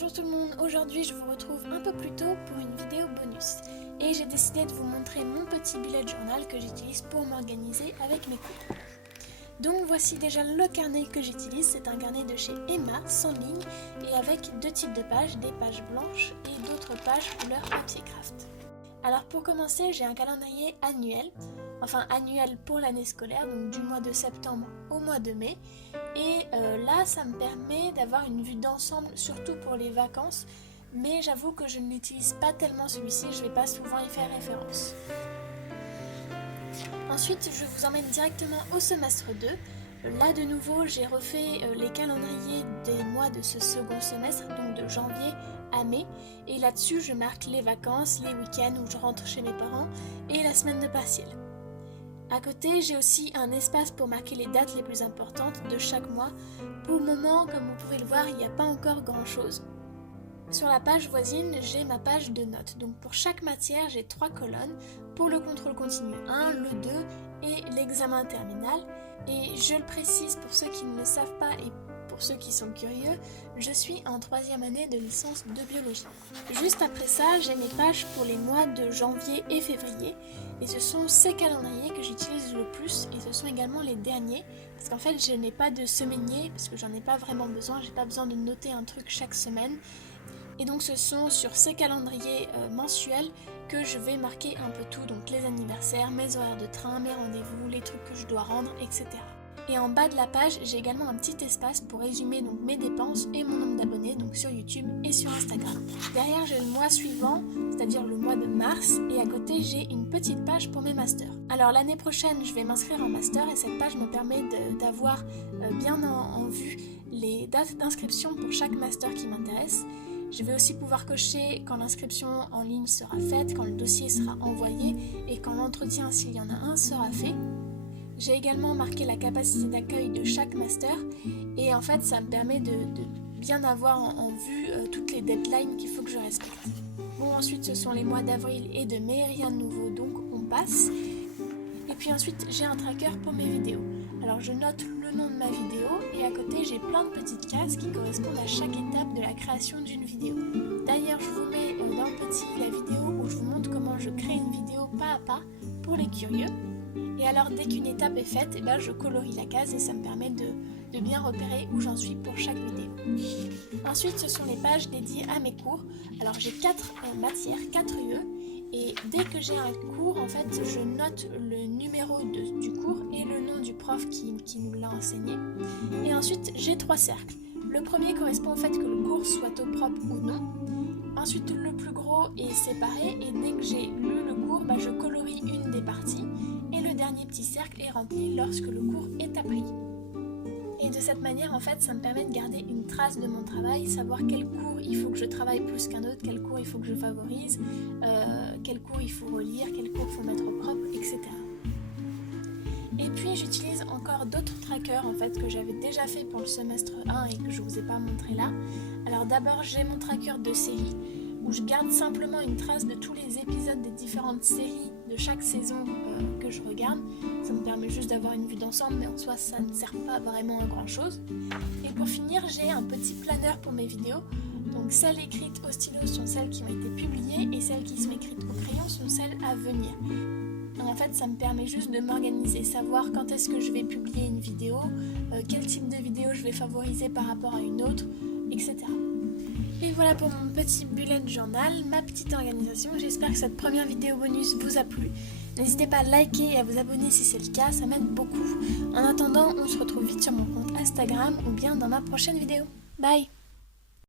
Bonjour tout le monde, aujourd'hui je vous retrouve un peu plus tôt pour une vidéo bonus et j'ai décidé de vous montrer mon petit bullet journal que j'utilise pour m'organiser avec mes cours. Donc voici déjà le carnet que j'utilise, c'est un carnet de chez Emma, sans ligne et avec deux types de pages, des pages blanches et d'autres pages couleur papier craft. Alors pour commencer, j'ai un calendrier annuel pour l'année scolaire, donc du mois de septembre au mois de mai. Et là, ça me permet d'avoir une vue d'ensemble, surtout pour les vacances. Mais j'avoue que je ne l'utilise pas tellement celui-ci, je ne vais pas souvent y faire référence. Ensuite, je vous emmène directement au semestre 2. Là, de nouveau, j'ai refait les calendriers des mois de ce second semestre, donc de janvier à mai. Et là-dessus, je marque les vacances, les week-ends où je rentre chez mes parents et la semaine de partiel. À côté, j'ai aussi un espace pour marquer les dates les plus importantes de chaque mois. Pour le moment, comme vous pouvez le voir, il n'y a pas encore grand-chose. Sur la page voisine, j'ai ma page de notes. Donc pour chaque matière, j'ai 3 colonnes. Pour le contrôle continu 1, le 2 et l'examen terminal. Et je le précise pour ceux qui ne le savent pas et pour ceux qui sont curieux, je suis en 3e année de licence de biologie. Juste après ça, j'ai mes pages pour les mois de janvier et février. Et ce sont ces calendriers que j'utilise le plus et ce sont également les derniers. Parce qu'en fait, je n'ai pas de semainier parce que j'en ai pas vraiment besoin. J'ai pas besoin de noter un truc chaque semaine. Et donc ce sont sur ces calendriers mensuels que je vais marquer un peu tout, donc les anniversaires, mes horaires de train, mes rendez-vous, les trucs que je dois rendre, etc. Et en bas de la page, j'ai également un petit espace pour résumer donc mes dépenses et mon nombre d'abonnés donc sur YouTube et sur Instagram. Derrière, j'ai le mois suivant, c'est-à-dire le mois de mars, et à côté, j'ai une petite page pour mes masters. Alors l'année prochaine, je vais m'inscrire en master et cette page me permet d'avoir bien en vue les dates d'inscription pour chaque master qui m'intéresse. Je vais aussi pouvoir cocher quand l'inscription en ligne sera faite, quand le dossier sera envoyé et quand l'entretien, s'il y en a un, sera fait. J'ai également marqué la capacité d'accueil de chaque master et en fait ça me permet de bien avoir en vue toutes les deadlines qu'il faut que je respecte. Bon, ensuite ce sont les mois d'avril et de mai, rien de nouveau donc on passe. Et puis ensuite j'ai un tracker pour mes vidéos. Alors je note le nom de ma vidéo et à côté j'ai plein de petites cases qui correspondent à chaque étape de la création d'une vidéo. D'ailleurs je vous mets dans le petit la vidéo où je vous montre comment je crée une vidéo pas à pas pour les curieux. Et alors dès qu'une étape est faite, je colorie la case et ça me permet de bien repérer où j'en suis pour chaque vidéo. Ensuite ce sont les pages dédiées à mes cours. Alors j'ai 4 matières, 4 UE. Et dès que j'ai un cours, en fait, je note le numéro du cours et le nom du prof qui nous l'a enseigné. Et ensuite, j'ai 3 cercles. Le premier correspond au fait que le cours soit au propre ou non. Ensuite, le plus gros est séparé et dès que j'ai lu le cours, je colorie une des parties. Et le dernier petit cercle est rempli lorsque le cours est appris. Et de cette manière, en fait, ça me permet de garder une trace de mon travail, savoir quel cours il faut que je travaille plus qu'un autre, quel cours il faut que je favorise, quel cours il faut relire, quel cours il faut mettre au propre, etc. Et puis, j'utilise encore d'autres trackers, en fait, que j'avais déjà fait pour le semestre 1 et que je ne vous ai pas montré là. Alors d'abord, j'ai mon tracker de série, où je garde simplement une trace de tous les épisodes des différentes séries de chaque saison que je regarde. Ça me permet juste d'avoir une vue d'ensemble, mais en soi ça ne sert pas vraiment à grand chose. Et pour finir, j'ai un petit planeur pour mes vidéos. Donc celles écrites au stylo sont celles qui ont été publiées et celles qui sont écrites au crayon sont celles à venir. En fait, ça me permet juste de m'organiser, savoir quand est-ce que je vais publier une vidéo, quel type de vidéo je vais favoriser par rapport à une autre, etc. Et voilà pour mon petit bullet journal, ma petite organisation. J'espère que cette première vidéo bonus vous a plu. N'hésitez pas à liker et à vous abonner si c'est le cas, ça m'aide beaucoup. En attendant, on se retrouve vite sur mon compte Instagram ou bien dans ma prochaine vidéo. Bye!